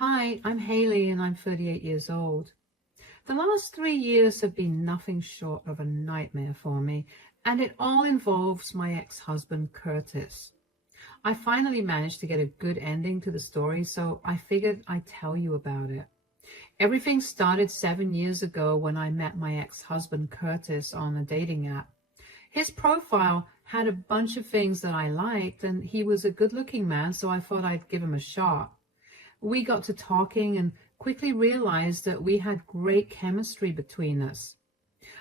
Hi, I'm Haley and I'm 38 years old. The last 3 years have been nothing short of a nightmare for me, and it all involves my ex-husband, Curtis. I finally managed to get a good ending to the story, so I figured I'd tell you about it. Everything started 7 years ago when I met my ex-husband, Curtis, on a dating app. His profile had a bunch of things that I liked, and he was a good-looking man, so I thought I'd give him a shot. We got to talking and quickly realized that we had great chemistry between us.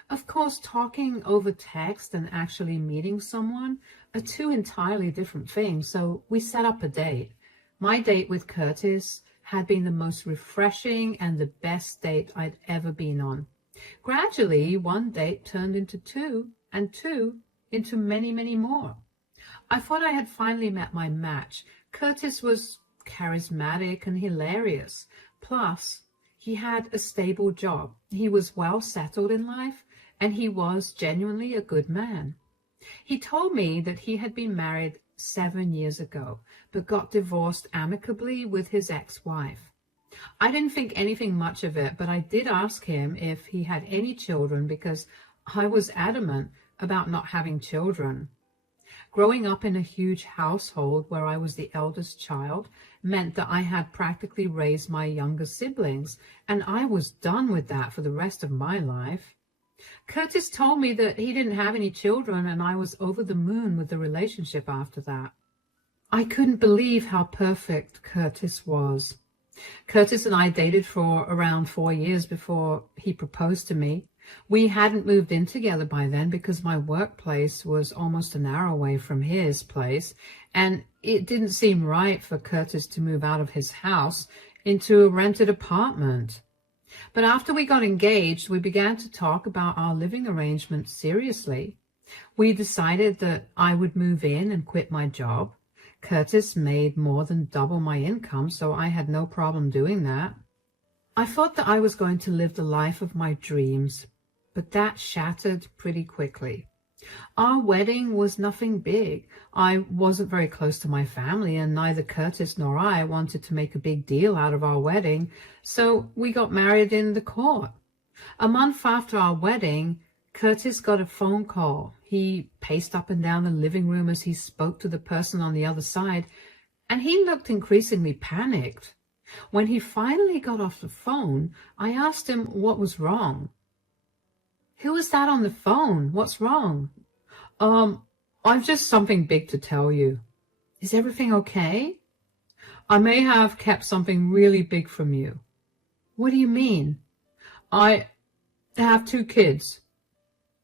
Of course, talking over text and actually meeting someone are two entirely different things, so we set up a date. My date with Curtis had been the most refreshing and the best date I'd ever been on. Gradually, one date turned into two, and two into many, many more. I thought I had finally met my match. Curtis was charismatic and hilarious. Plus, he had a stable job. He was well settled in life, and he was genuinely a good man. He told me that he had been married 7 years ago, but got divorced amicably with his ex-wife. I didn't think anything much of it, but I did ask him if he had any children because I was adamant about not having children. Growing up in a huge household where I was the eldest child meant that I had practically raised my younger siblings, and I was done with that for the rest of my life. Curtis told me that he didn't have any children, and I was over the moon with the relationship after that. I couldn't believe how perfect Curtis was. Curtis and I dated for around 4 years before he proposed to me. We hadn't moved in together by then because my workplace was almost an hour away from his place, and it didn't seem right for Curtis to move out of his house into a rented apartment. But after we got engaged, we began to talk about our living arrangements seriously. We decided that I would move in and quit my job. Curtis made more than double my income, so I had no problem doing that. I thought that I was going to live the life of my dreams, but that shattered pretty quickly. Our wedding was nothing big. I wasn't very close to my family, and neither Curtis nor I wanted to make a big deal out of our wedding, so we got married in the court. A month after our wedding, Curtis got a phone call. He paced up and down the living room as he spoke to the person on the other side, and he looked increasingly panicked. When he finally got off the phone, I asked him what was wrong. "Who was that on the phone? What's wrong?" I've just something big to tell you." "Is everything okay?" "I may have kept something really big from you." "What do you mean?" "I have 2 kids."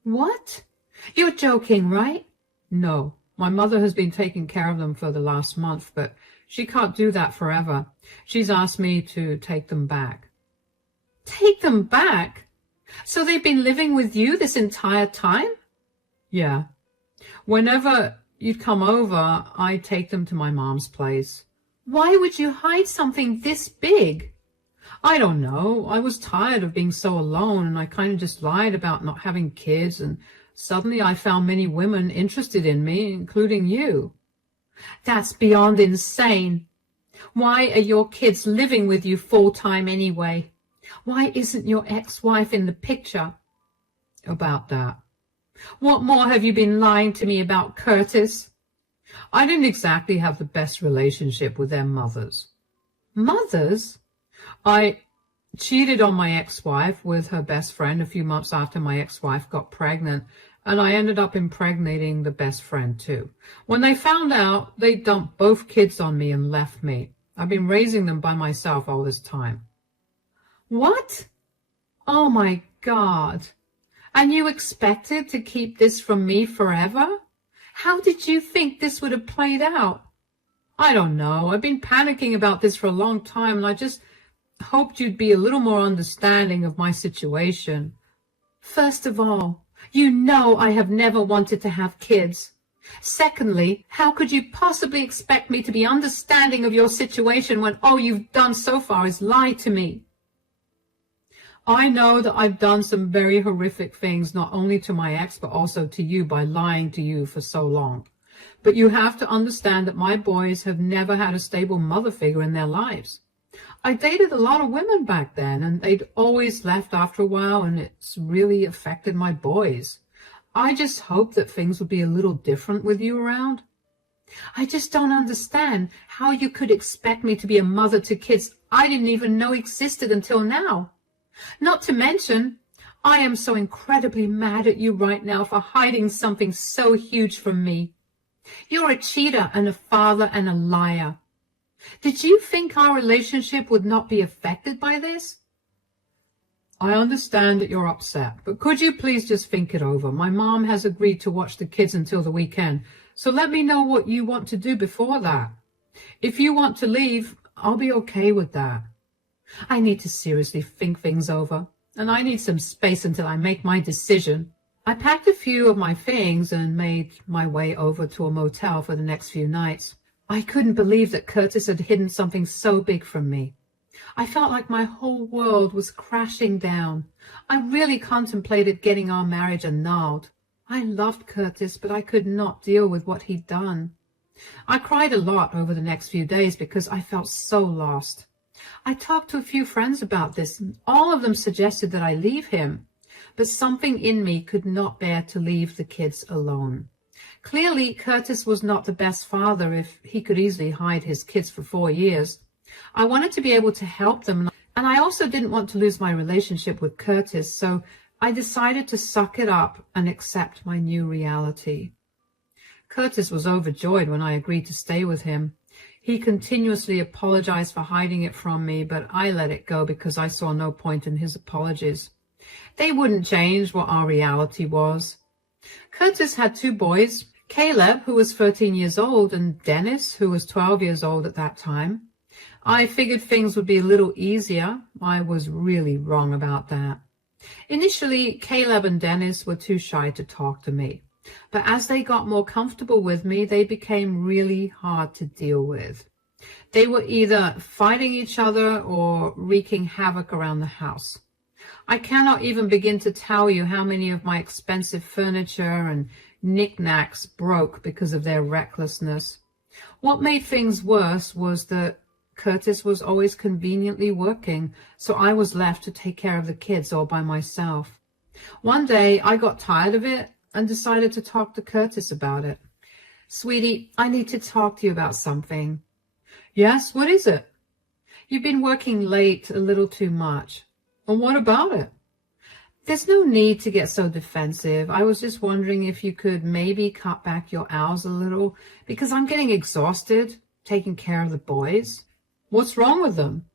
"What? You're joking, right?" "No. My mother has been taking care of them for the last month, but she can't do that forever. She's asked me to take them back." "Take them back? So they've been living with you this entire time?" "Yeah. Whenever you'd come over, I'd take them to my mom's place." "Why would you hide something this big?" "I don't know. I was tired of being so alone, and I kind of just lied about not having kids, and suddenly I found many women interested in me, including you." "That's beyond insane. Why are your kids living with you full-time anyway? Why isn't your ex-wife in the picture?" "About that." "What more have you been lying to me about, Curtis?" "I didn't exactly have the best relationship with their mothers." "Mothers?" "I cheated on my ex-wife with her best friend a few months after my ex-wife got pregnant, and I ended up impregnating the best friend too. When they found out, they dumped both kids on me and left me. I've been raising them by myself all this time." "What? Oh my God. And you expected to keep this from me forever? How did you think this would have played out?" "I don't know. I've been panicking about this for a long time, and I just hoped you'd be a little more understanding of my situation." "First of all, you know I have never wanted to have kids. Secondly, how could you possibly expect me to be understanding of your situation when all you've done so far is lie to me?" "I know that I've done some very horrific things, not only to my ex, but also to you by lying to you for so long. But you have to understand that my boys have never had a stable mother figure in their lives. I dated a lot of women back then, and they'd always left after a while, and it's really affected my boys. I just hope that things would be a little different with you around. I just don't understand how you could expect me to be a mother to kids I didn't even know existed until now. Not to mention, I am so incredibly mad at you right now for hiding something so huge from me. You're a cheater and a father and a liar. Did you think our relationship would not be affected by this? I understand that you're upset, but could you please just think it over? My mom has agreed to watch the kids until the weekend, so let me know what you want to do before that. If you want to leave, I'll be okay with that. I need to seriously think things over, and I need some space until I make my decision. I packed a few of my things and made my way over to a motel for the next few nights. I couldn't believe that Curtis had hidden something so big from me. I felt like my whole world was crashing down. I really contemplated getting our marriage annulled. I loved Curtis, but I could not deal with what he'd done. I cried a lot over the next few days because I felt so lost. I talked to a few friends about this, and all of them suggested that I leave him, but something in me could not bear to leave the kids alone. Clearly, Curtis was not the best father if he could easily hide his kids for 4 years. I wanted to be able to help them, and I also didn't want to lose my relationship with Curtis, so I decided to suck it up and accept my new reality. Curtis was overjoyed when I agreed to stay with him. He continuously apologized for hiding it from me, but I let it go because I saw no point in his apologies. They wouldn't change what our reality was. Curtis had 2 boys, Caleb, who was 13 years old, and Dennis, who was 12 years old at that time. I figured things would be a little easier. I was really wrong about that. Initially, Caleb and Dennis were too shy to talk to me, but as they got more comfortable with me, they became really hard to deal with. They were either fighting each other or wreaking havoc around the house. I cannot even begin to tell you how many of my expensive furniture and knickknacks broke because of their recklessness. What made things worse was that Curtis was always conveniently working, so I was left to take care of the kids all by myself. One day, I got tired of it and decided to talk to Curtis about it. Sweetie, I need to talk to you about something. Yes, what is it? You've been working late a little too much. And what about it? There's no need to get so defensive. I was just wondering if you could maybe cut back your hours a little, because I'm getting exhausted taking care of the boys. What's wrong with them?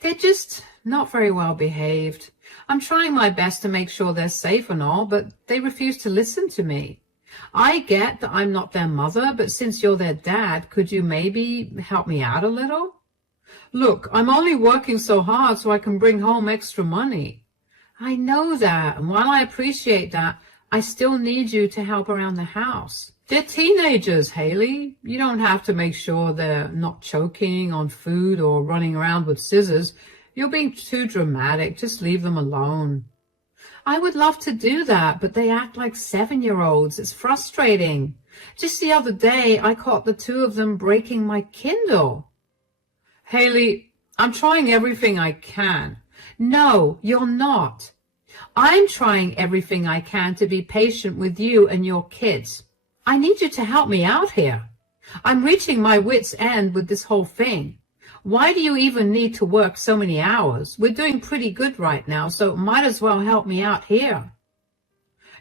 They're just not very well behaved. I'm trying my best to make sure they're safe and all, but they refuse to listen to me. I get that I'm not their mother, but since you're their dad, could you maybe help me out a little? Look, I'm only working so hard so I can bring home extra money. I know that, and while I appreciate that, I still need you to help around the house. They're teenagers, Haley. You don't have to make sure they're not choking on food or running around with scissors. You're being too dramatic. Just leave them alone. I would love to do that, but they act like 7-year-olds. It's frustrating. Just the other day, I caught the 2 of them breaking my Kindle. Haley, I'm trying everything I can. No, you're not. I'm trying everything I can to be patient with you and your kids. I need you to help me out here. I'm reaching my wit's end with this whole thing. Why do you even need to work so many hours? We're doing pretty good right now, so might as well help me out here.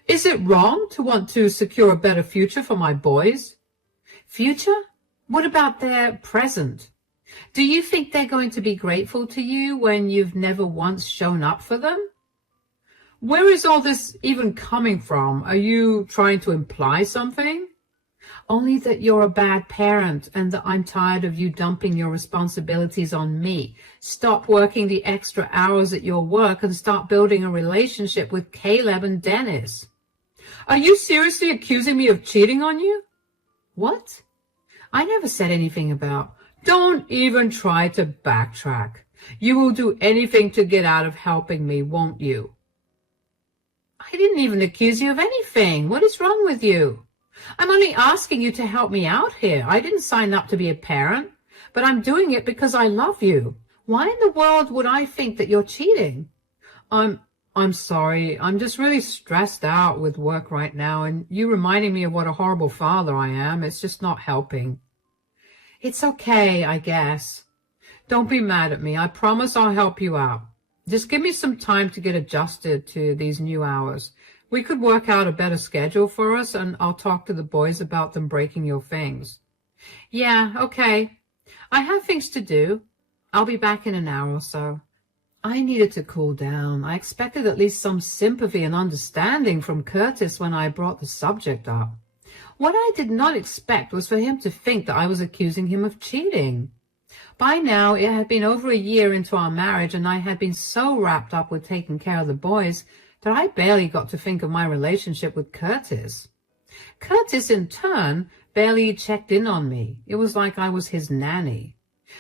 Is it wrong to want to secure a better future for my boys? Future? What about their present? Do you think they're going to be grateful to you when you've never once shown up for them? Where is all this even coming from? Are you trying to imply something? Only that you're a bad parent and that I'm tired of you dumping your responsibilities on me. Stop working the extra hours at your work and start building a relationship with Caleb and Dennis. Are you seriously accusing me of cheating on you? What? I never said anything about... Don't even try to backtrack. You will do anything to get out of helping me, won't you? I didn't even accuse you of anything. What is wrong with you? I'm only asking you to help me out here. I didn't sign up to be a parent, but I'm doing it because I love you. Why in the world would I think that you're cheating? I'm I'm sorry. I'm just really stressed out with work right now, and you reminding me of what a horrible father I am. It's just not helping. It's okay, I guess. Don't be mad at me. I promise I'll help you out. Just give me some time to get adjusted to these new hours. We could work out a better schedule for us, and I'll talk to the boys about them breaking your things. Yeah, okay. I have things to do. I'll be back in an hour or so. I needed to cool down. I expected at least some sympathy and understanding from Curtis when I brought the subject up. What I did not expect was for him to think that I was accusing him of cheating. By now, it had been over a year into our marriage, and I had been so wrapped up with taking care of the boys that I barely got to think of my relationship with Curtis. Curtis, in turn, barely checked in on me. It was like I was his nanny.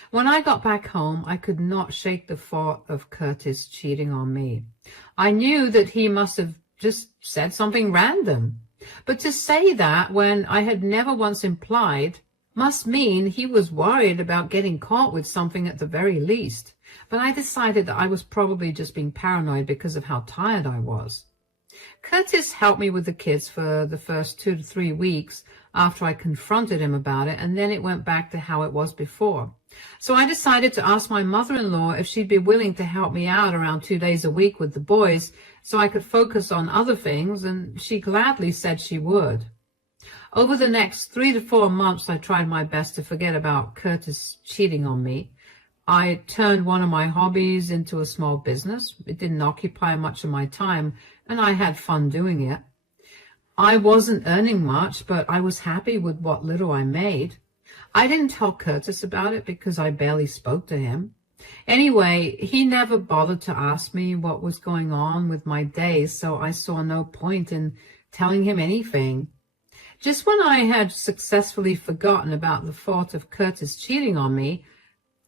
When I got back home, I could not shake the thought of Curtis cheating on me. I knew that he must have just said something random. But to say that when I had never once implied must mean he was worried about getting caught with something at the very least. But I decided that I was probably just being paranoid because of how tired I was. Curtis helped me with the kids for the first 2 to 3 weeks after I confronted him about it, and then it went back to how it was before. So I decided to ask my mother-in-law if she'd be willing to help me out around 2 days a week with the boys so I could focus on other things, and she gladly said she would. Over the next 3 to 4 months, I tried my best to forget about Curtis cheating on me. I turned one of my hobbies into a small business. It didn't occupy much of my time, and I had fun doing it. I wasn't earning much, but I was happy with what little I made. I didn't tell Curtis about it because I barely spoke to him. Anyway, he never bothered to ask me what was going on with my days, so I saw no point in telling him anything. Just when I had successfully forgotten about the thought of Curtis cheating on me,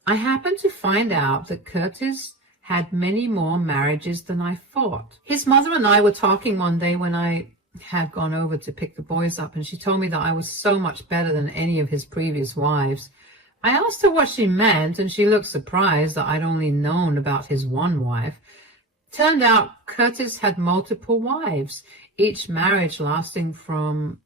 I happened to find out that Curtis had many more marriages than I thought. His mother and I were talking one day when I had gone over to pick the boys up, and she told me that I was so much better than any of his previous wives. I asked her what she meant, and she looked surprised that I'd only known about his one wife. Turned out Curtis had multiple wives, each marriage lasting from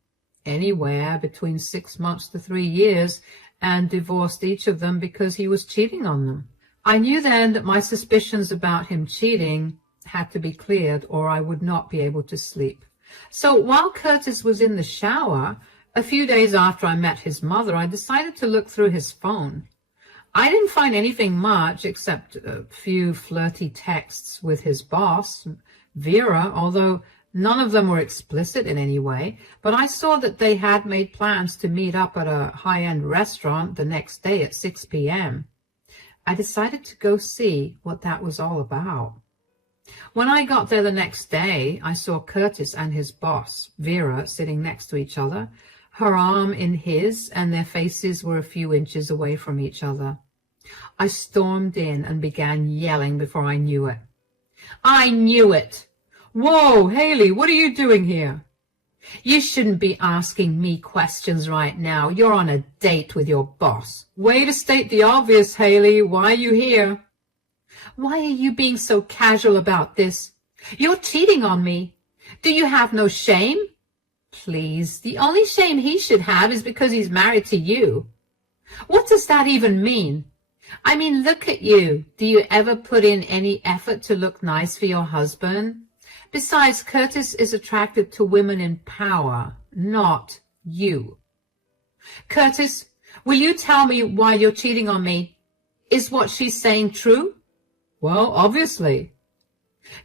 anywhere between 6 months to 3 years, and divorced each of them because he was cheating on them. I knew then that my suspicions about him cheating had to be cleared, or I would not be able to sleep. So while Curtis was in the shower, a few days after I met his mother, I decided to look through his phone. I didn't find anything much except a few flirty texts with his boss, Vera, although none of them were explicit in any way, but I saw that they had made plans to meet up at a high-end restaurant the next day at 6 p.m. I decided to go see what that was all about. When I got there the next day, I saw Curtis and his boss, Vera, sitting next to each other, her arm in his, and their faces were a few inches away from each other. I stormed in and began yelling before I knew it. I knew it! Whoa, Haley, what are you doing here? You shouldn't be asking me questions right now. You're on a date with your boss. Way to state the obvious, Haley. Why are you here? Why are you being so casual about this? You're cheating on me. Do you have no shame? Please, the only shame he should have is because he's married to you. What does that even mean? I mean, look at you. Do you ever put in any effort to look nice for your husband? Besides, Curtis is attracted to women in power, not you. Curtis, will you tell me why you're cheating on me? Is what she's saying true? Well, obviously.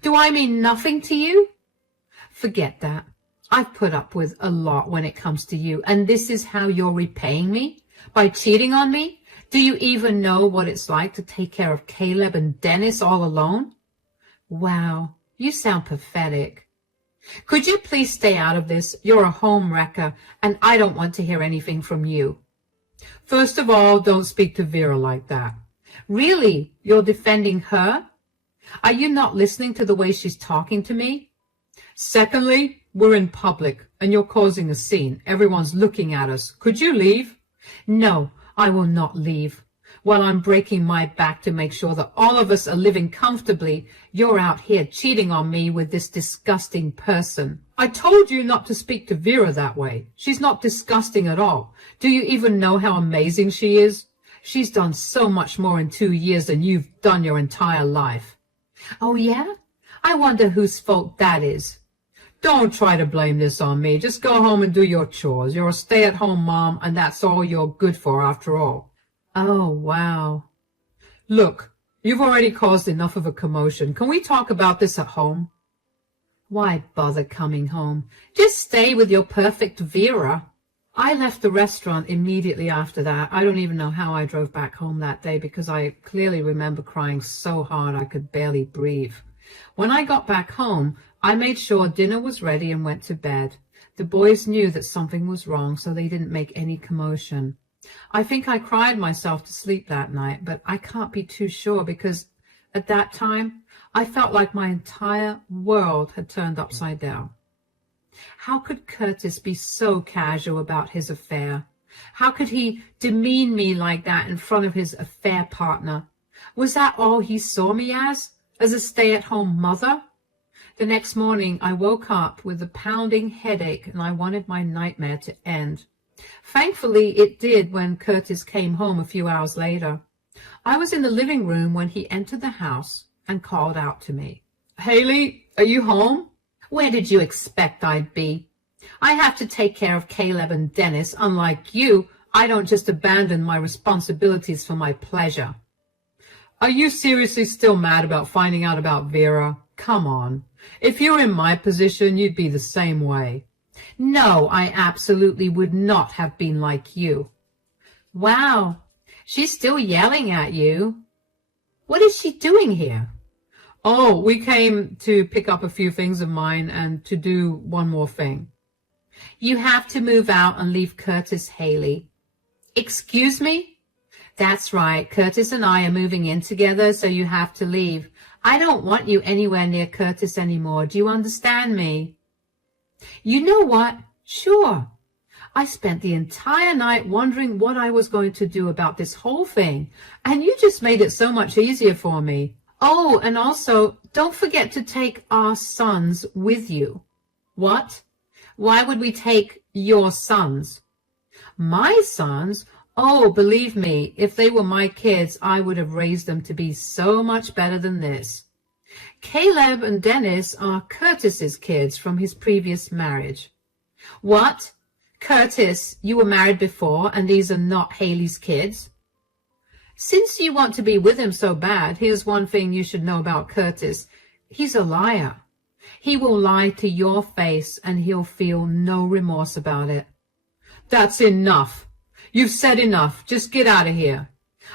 Do I mean nothing to you? Forget that. I've put up with a lot when it comes to you, and this is how you're repaying me? By cheating on me? Do you even know what it's like to take care of Caleb and Dennis all alone? Wow, you sound pathetic. Could you please stay out of this? You're a home wrecker, and I don't want to hear anything from you. First of all, don't speak to Vera like that. Really? You're defending her? Are you not listening to the way she's talking to me? Secondly, we're in public, and you're causing a scene. Everyone's looking at us. Could you leave? No, I will not leave. While I'm breaking my back to make sure that all of us are living comfortably, you're out here cheating on me with this disgusting person. I told you not to speak to Vera that way. She's not disgusting at all. Do you even know how amazing she is? She's done so much more in 2 years than you've done your entire life. Oh, yeah? I wonder whose fault that is. Don't try to blame this on me. Just go home and do your chores. You're a stay-at-home mom, and that's all you're good for after all. Oh, wow. Look, you've already caused enough of a commotion. Can we talk about this at home? Why bother coming home? Just stay with your perfect Vera. I left the restaurant immediately after that. I don't even know how I drove back home that day because I clearly remember crying so hard I could barely breathe. When I got back home, I made sure dinner was ready and went to bed. The boys knew that something was wrong, so they didn't make any commotion. I think I cried myself to sleep that night, but I can't be too sure because at that time, I felt like my entire world had turned upside down. How could Curtis be so casual about his affair? How could he demean me like that in front of his affair partner? Was that all he saw me as a stay-at-home mother? The next morning, I woke up with a pounding headache and I wanted my nightmare to end. Thankfully, it did when Curtis came home a few hours later. I was in the living room when he entered the house and called out to me. Haley, are you home? Where did you expect I'd be? I have to take care of Caleb and Dennis. Unlike you, I don't just abandon my responsibilities for my pleasure. Are you seriously still mad about finding out about Vera? Come on. If you're in my position, you'd be the same way. No, I absolutely would not have been like you. Wow, she's still yelling at you. What is she doing here? Oh, we came to pick up a few things of mine and to do one more thing. You have to move out and leave Curtis, Haley. Excuse me? That's right. Curtis and I are moving in together, so you have to leave. I don't want you anywhere near Curtis anymore. Do you understand me? You know what? Sure. I spent the entire night wondering what I was going to do about this whole thing, and you just made it so much easier for me. Oh, and also, don't forget to take our sons with you. What? Why would we take your sons? My sons? Oh, believe me, if they were my kids, I would have raised them to be so much better than this. Caleb and Dennis are Curtis's kids from his previous marriage. What? Curtis, you were married before, and these are not Haley's kids? Since you want to be with him so bad, here's one thing you should know about Curtis. He's a liar. He will lie to your face, and he'll feel no remorse about it. That's enough. You've said enough. Just get out of here.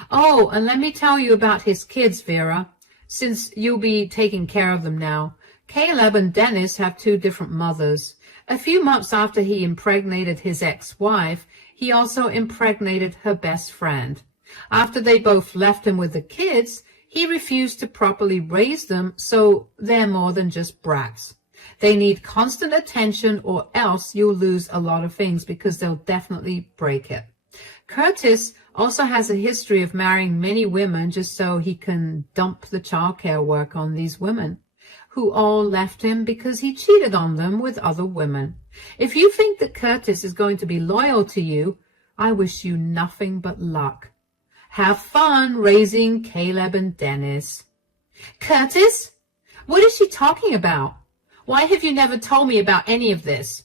Oh, and let me tell you about his kids, Vera, since you'll be taking care of them now. Caleb and Dennis have 2 different mothers. A few months after he impregnated his ex-wife, he also impregnated her best friend. After they both left him with the kids, he refused to properly raise them, so they're more than just brats. They need constant attention or else you'll lose a lot of things because they'll definitely break it. Curtis also has a history of marrying many women just so he can dump the childcare work on these women, who all left him because he cheated on them with other women. If you think that Curtis is going to be loyal to you, I wish you nothing but luck. Have fun raising Caleb and Dennis. Curtis? What is she talking about? Why have you never told me about any of this?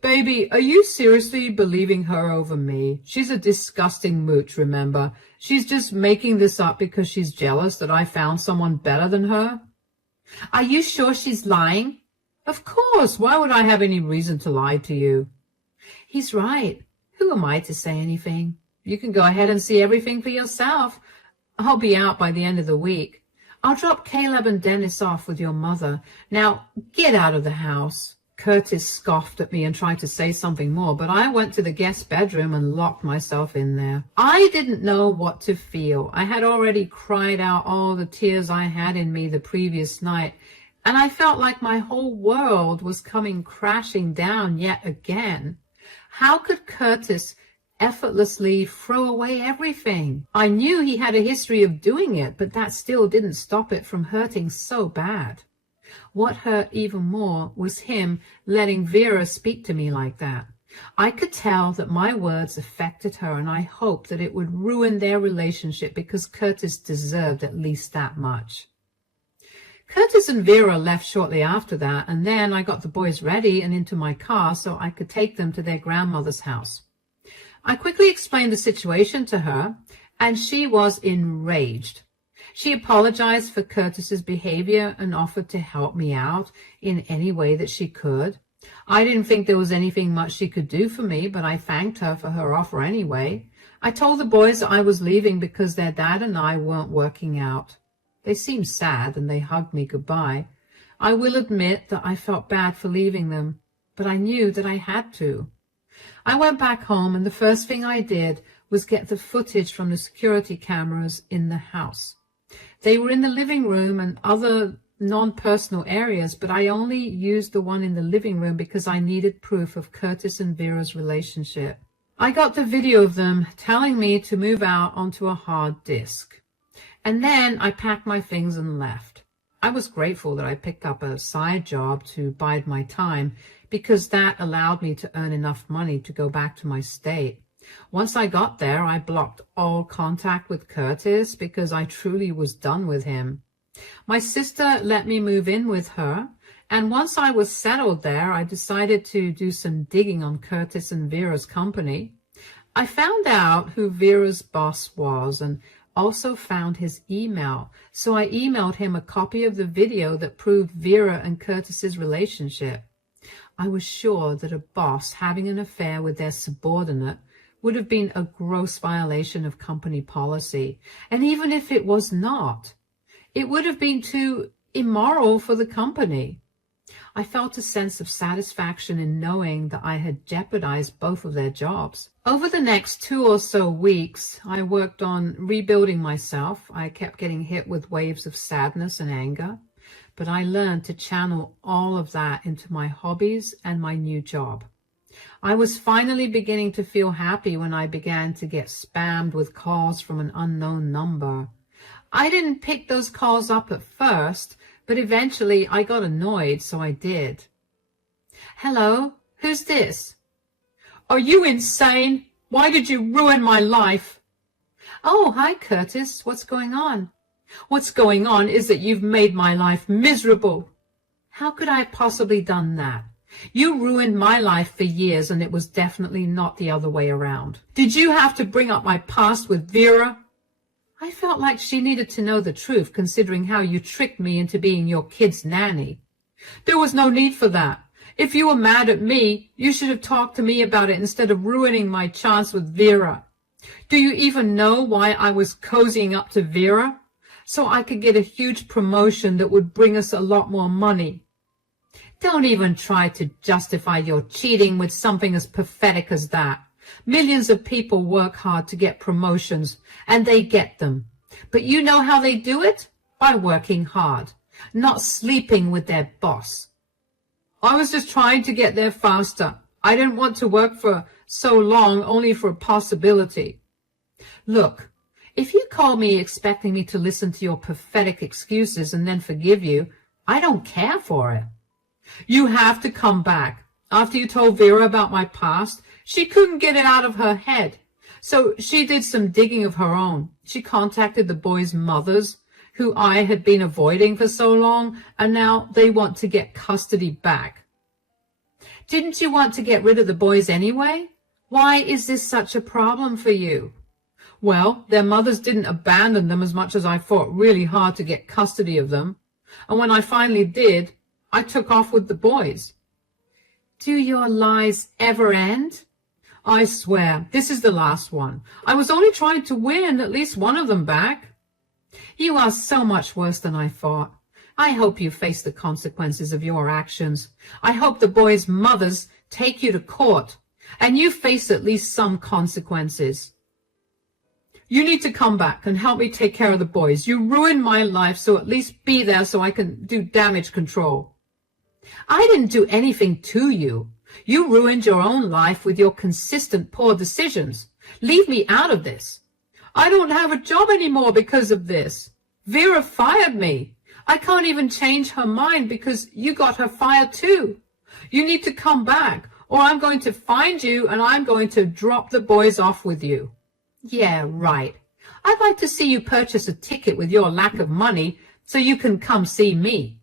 Baby, are you seriously believing her over me? She's a disgusting mooch, remember? She's just making this up because she's jealous that I found someone better than her. Are you sure she's lying? Of course. Why would I have any reason to lie to you? He's right. Who am I to say anything? You can go ahead and see everything for yourself. I'll be out by the end of the week. I'll drop Caleb and Dennis off with your mother. Now, get out of the house. Curtis scoffed at me and tried to say something more, but I went to the guest bedroom and locked myself in there. I didn't know what to feel. I had already cried out all the tears I had in me the previous night, and I felt like my whole world was coming crashing down yet again. How could Curtis effortlessly throw away everything. I knew he had a history of doing it, but that still didn't stop it from hurting so bad. What hurt even more was him letting Vera speak to me like that. I could tell that my words affected her, and I hoped that it would ruin their relationship because Curtis deserved at least that much. Curtis and Vera left shortly after that, and then I got the boys ready and into my car so I could take them to their grandmother's house. I quickly explained the situation to her, and she was enraged. She apologized for Curtis's behavior and offered to help me out in any way that she could. I didn't think there was anything much she could do for me, but I thanked her for her offer anyway. I told the boys that I was leaving because their dad and I weren't working out. They seemed sad and they hugged me goodbye. I will admit that I felt bad for leaving them, but I knew that I had to. I went back home, and the first thing I did was get the footage from the security cameras in the house. They were in the living room and other non-personal areas, but I only used the one in the living room because I needed proof of Curtis and Vera's relationship. I got the video of them telling me to move out onto a hard disk. And then I packed my things and left. I was grateful that I picked up a side job to bide my time because that allowed me to earn enough money to go back to my state. Once I got there, I blocked all contact with Curtis because I truly was done with him. My sister let me move in with her, and once I was settled there, I decided to do some digging on Curtis and Vera's company. I found out who Vera's boss was and also found his email, so I emailed him a copy of the video that proved Vera and Curtis's relationship. I was sure that a boss having an affair with their subordinate would have been a gross violation of company policy, and even if it was not, it would have been too immoral for the company. I felt a sense of satisfaction in knowing that I had jeopardized both of their jobs. Over the next 2 or so weeks, I worked on rebuilding myself. I kept getting hit with waves of sadness and anger, but I learned to channel all of that into my hobbies and my new job. I was finally beginning to feel happy when I began to get spammed with calls from an unknown number. I didn't pick those calls up at first, but eventually I got annoyed, so I did. Hello, who's this? Are you insane? Why did you ruin my life? Oh, hi, Curtis. What's going on? What's going on is that you've made my life miserable. How could I have possibly done that? You ruined my life for years, and it was definitely not the other way around. Did you have to bring up my past with Vera? I felt like she needed to know the truth, considering how you tricked me into being your kid's nanny. There was no need for that. If you were mad at me, you should have talked to me about it instead of ruining my chance with Vera. Do you even know why I was cozying up to Vera? So I could get a huge promotion that would bring us a lot more money. Don't even try to justify your cheating with something as pathetic as that. Millions of people work hard to get promotions, and they get them. But you know how they do it? By working hard, not sleeping with their boss. I was just trying to get there faster. I didn't want to work for so long only for a possibility. Look, if you call me expecting me to listen to your pathetic excuses and then forgive you, I don't care for it. You have to come back. After you told Vera about my past, she couldn't get it out of her head. So she did some digging of her own. She contacted the boys' mothers, who I had been avoiding for so long, and now they want to get custody back. Didn't you want to get rid of the boys anyway? Why is this such a problem for you? Well, their mothers didn't abandon them as much as I fought really hard to get custody of them. And when I finally did, I took off with the boys. Do your lies ever end? I swear, this is the last one. I was only trying to win at least one of them back. You are so much worse than I thought. I hope you face the consequences of your actions. I hope the boys' mothers take you to court, and you face at least some consequences. You need to come back and help me take care of the boys. You ruined my life, so at least be there so I can do damage control. I didn't do anything to you. You ruined your own life with your consistent poor decisions. Leave me out of this. I don't have a job anymore because of this. Vera fired me. I can't even change her mind because you got her fired too. You need to come back, or I'm going to find you and I'm going to drop the boys off with you. Yeah, right. I'd like to see you purchase a ticket with your lack of money so you can come see me.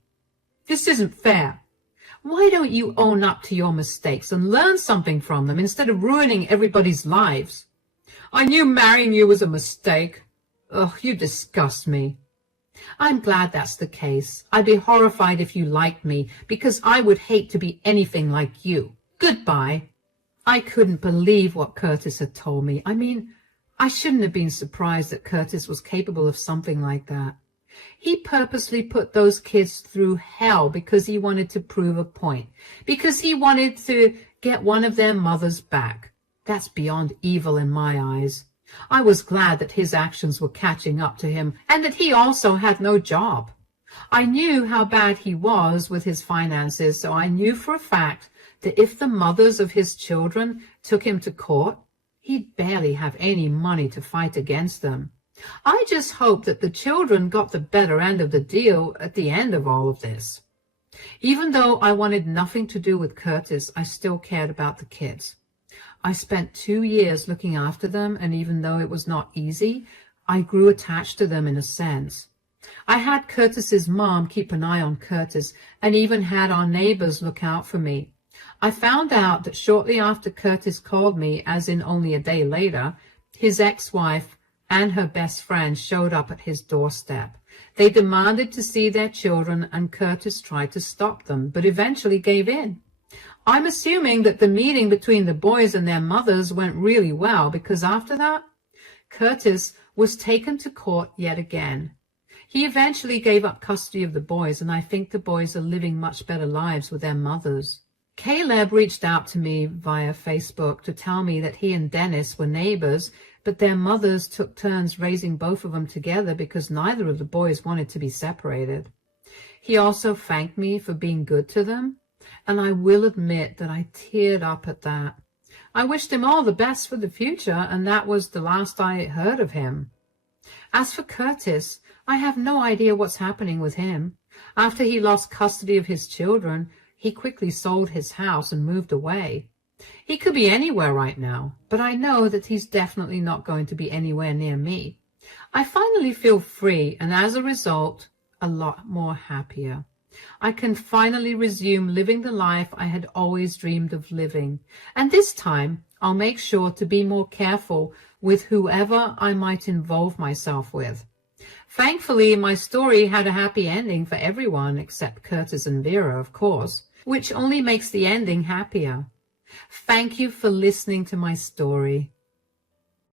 This isn't fair. Why don't you own up to your mistakes and learn something from them instead of ruining everybody's lives? I knew marrying you was a mistake. Ugh, you disgust me. I'm glad that's the case. I'd be horrified if you liked me, because I would hate to be anything like you. Goodbye. I couldn't believe what Curtis had told me. I mean, I shouldn't have been surprised that Curtis was capable of something like that. He purposely put those kids through hell because he wanted to prove a point, because he wanted to get one of their mothers back. That's beyond evil in my eyes. I was glad that his actions were catching up to him and that he also had no job. I knew how bad he was with his finances, so I knew for a fact that if the mothers of his children took him to court, he'd barely have any money to fight against them. I just hoped that the children got the better end of the deal at the end of all of this. Even though I wanted nothing to do with Curtis, I still cared about the kids. I spent 2 years looking after them, and even though it was not easy, I grew attached to them in a sense. I had Curtis's mom keep an eye on Curtis and even had our neighbors look out for me. I found out that shortly after Curtis called me, as in only a day later, his ex-wife and her best friend showed up at his doorstep. They demanded to see their children, and Curtis tried to stop them, but eventually gave in. I'm assuming that the meeting between the boys and their mothers went really well, because after that, Curtis was taken to court yet again. He eventually gave up custody of the boys, and I think the boys are living much better lives with their mothers. Caleb reached out to me via Facebook to tell me that he and Dennis were neighbors, but their mothers took turns raising both of them together because neither of the boys wanted to be separated. He also thanked me for being good to them, and I will admit that I teared up at that. I wished him all the best for the future, and that was the last I heard of him. As for Curtis, I have no idea what's happening with him. After he lost custody of his children, he quickly sold his house and moved away. He could be anywhere right now, but I know that he's definitely not going to be anywhere near me. I finally feel free, and as a result, a lot more happier. I can finally resume living the life I had always dreamed of living, and this time I'll make sure to be more careful with whoever I might involve myself with. Thankfully, my story had a happy ending for everyone except Curtis and Vera, of course, which only makes the ending happier. Thank you for listening to my story.